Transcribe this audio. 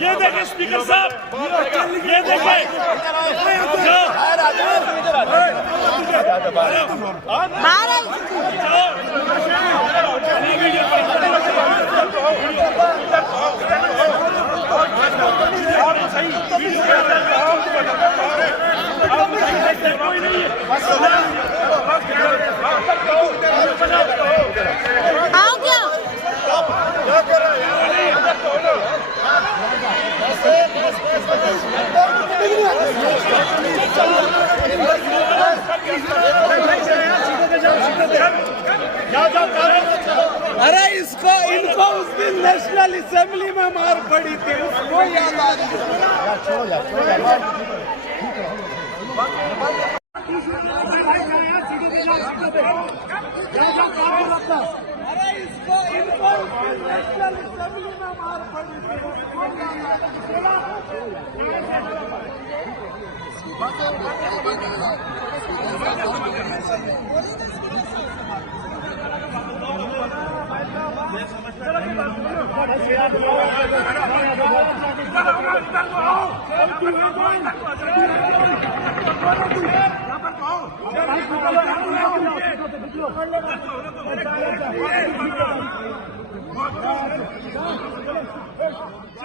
ये देखें स्पीकर साहब, ये देखें अरे इसको इनको उस दिन नेशनल असेंबली में मार पड़ी थी, उसको याद आ रही है। अरे इसको इनको उस दिन नेशनल असेंबली में मार पड़ी थी, उसको याद आ रही है।